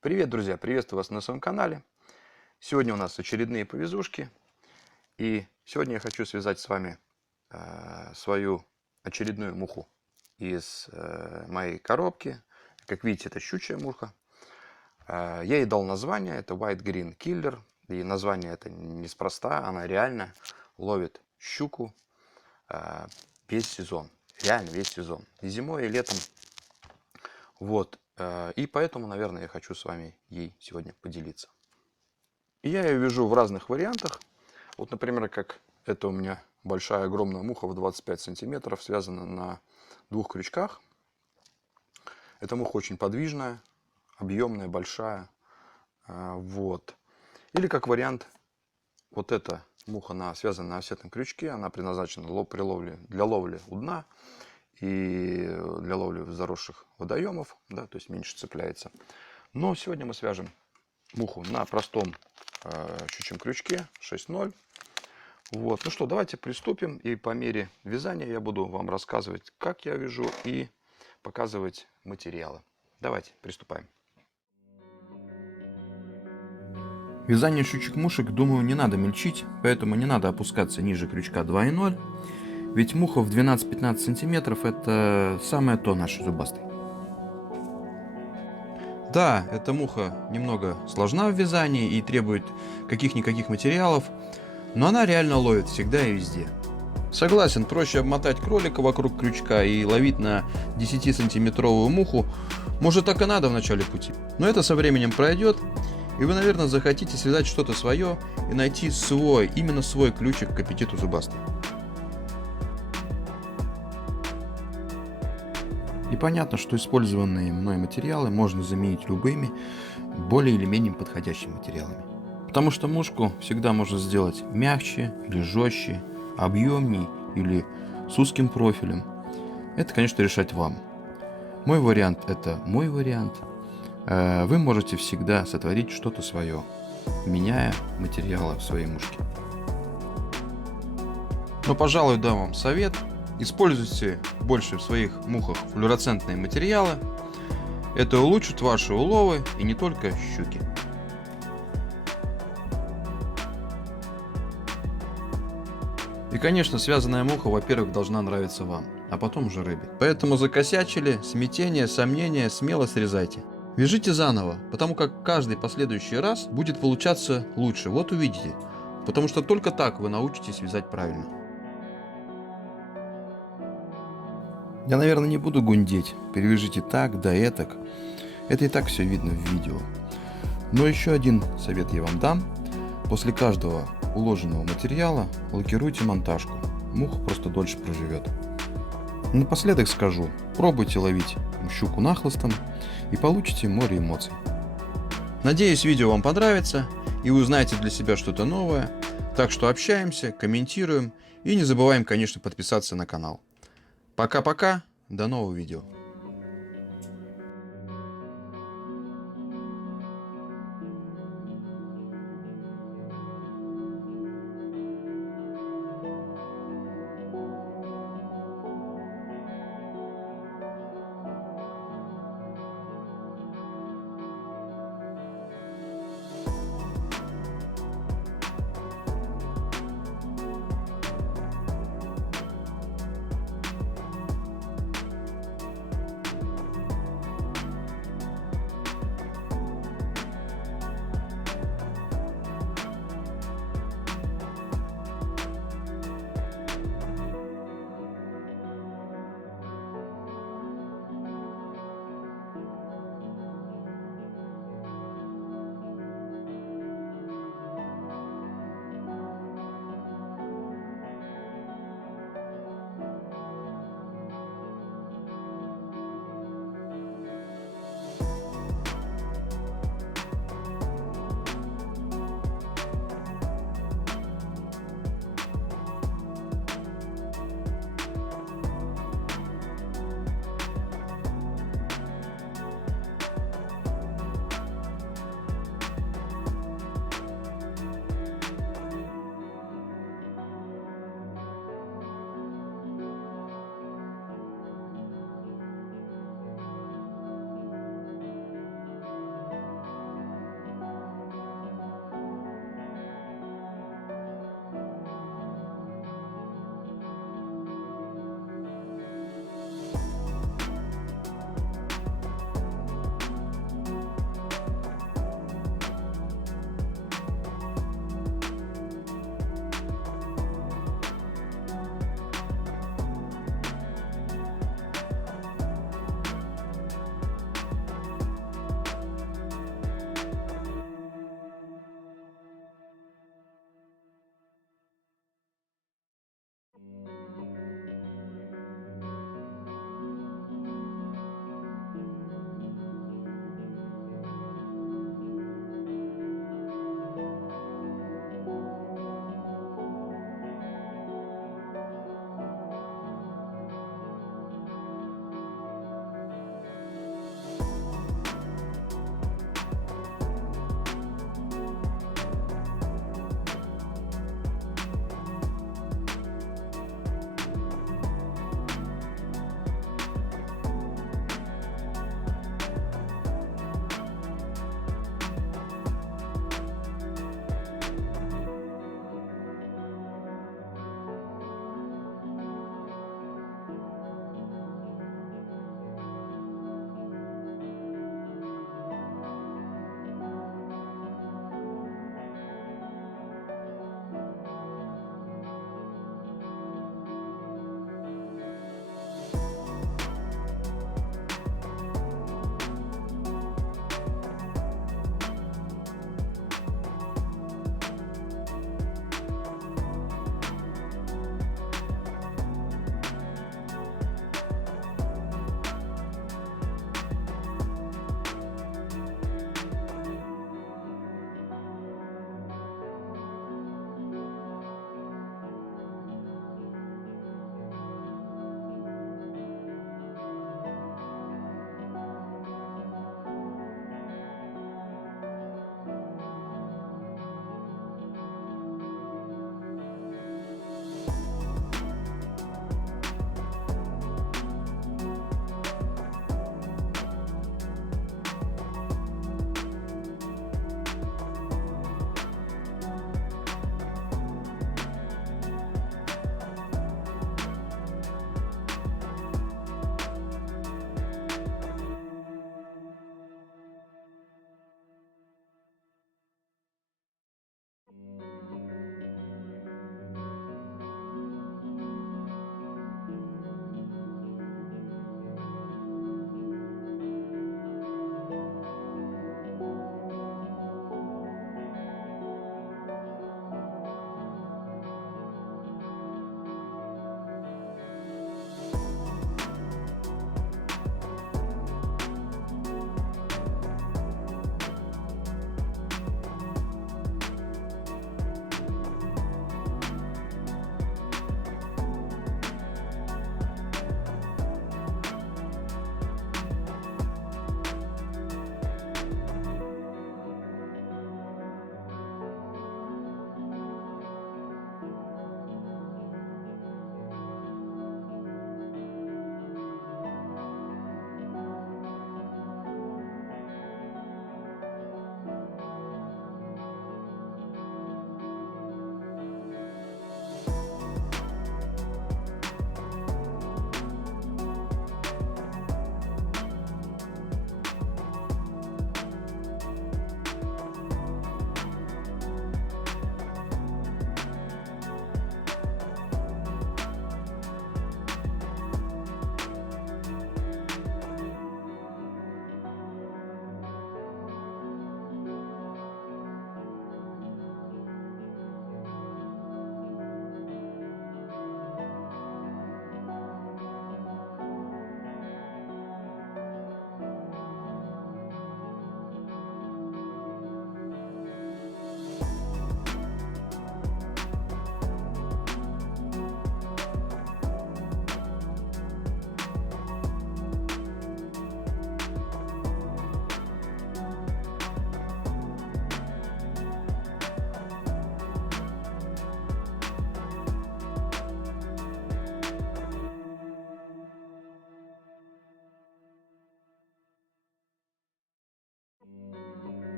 Привет, друзья! Приветствую вас на своем канале. Сегодня у нас очередные повезушки. И сегодня я хочу связать с вами свою очередную муху из моей коробки. Как видите, это щучья муха. Я ей дал название, это White Green Killer. И название это неспроста, она реально ловит щуку весь сезон. Реально весь сезон. И зимой, и летом. Вот. И поэтому, наверное, я хочу с вами ей сегодня поделиться. И я ее вяжу в разных вариантах. Вот, например, как это у меня большая огромная муха в 25 сантиметров, связана на 2 крючках. Эта муха очень подвижная, объемная, большая. Вот. Или как вариант, вот эта муха связана на офсетном крючке. Она предназначена для ловли у дна. И для ловли в заросших водоемов, да, то есть меньше цепляется. Но сегодня мы свяжем муху на простом щучьем крючке 6.0. Вот. Ну что, давайте приступим. И по мере вязания я буду вам рассказывать, как я вяжу, и показывать материалы. Давайте приступаем. Вязание щучьих мушек, думаю, не надо мельчить, поэтому не надо опускаться ниже крючка 2.0. Ведь муха в 12-15 сантиметров это самое то нашей зубастой. Да, эта муха немного сложна в вязании и требует каких-никаких материалов, но она реально ловит всегда и везде. Согласен, проще обмотать кролика вокруг крючка и ловить на 10-сантиметровую муху. Может, так и надо в начале пути. Но это со временем пройдет, и вы, наверное, захотите связать что-то свое и найти именно свой ключик к аппетиту зубастой. И понятно, что использованные мной материалы можно заменить любыми, более или менее подходящими материалами. Потому что мушку всегда можно сделать мягче или жестче, объемней или с узким профилем. Это, конечно, решать вам. Мой вариант – это мой вариант. Вы можете всегда сотворить что-то свое, меняя материалы в своей мушке. Но, пожалуй, дам вам совет. Используйте больше в своих мухах флуоресцентные материалы. Это улучшит ваши уловы и не только щуки. И, конечно, связанная муха, во-первых, должна нравиться вам, а потом уже рыбе. Поэтому закосячили, смятение, сомнения смело срезайте. Вяжите заново, потому как каждый последующий раз будет получаться лучше. Вот увидите. Потому что только так вы научитесь вязать правильно. Я, наверное, не буду гундеть. Перевяжите так, да этак. Это и так все видно в видео. Но еще один совет я вам дам. После каждого уложенного материала лакируйте монтажку. Муха просто дольше проживет. Напоследок скажу. Пробуйте ловить щуку нахлыстом и получите море эмоций. Надеюсь, видео вам понравится и вы узнаете для себя что-то новое. Так что общаемся, комментируем и не забываем, конечно, подписаться на канал. Пока-пока, до нового видео.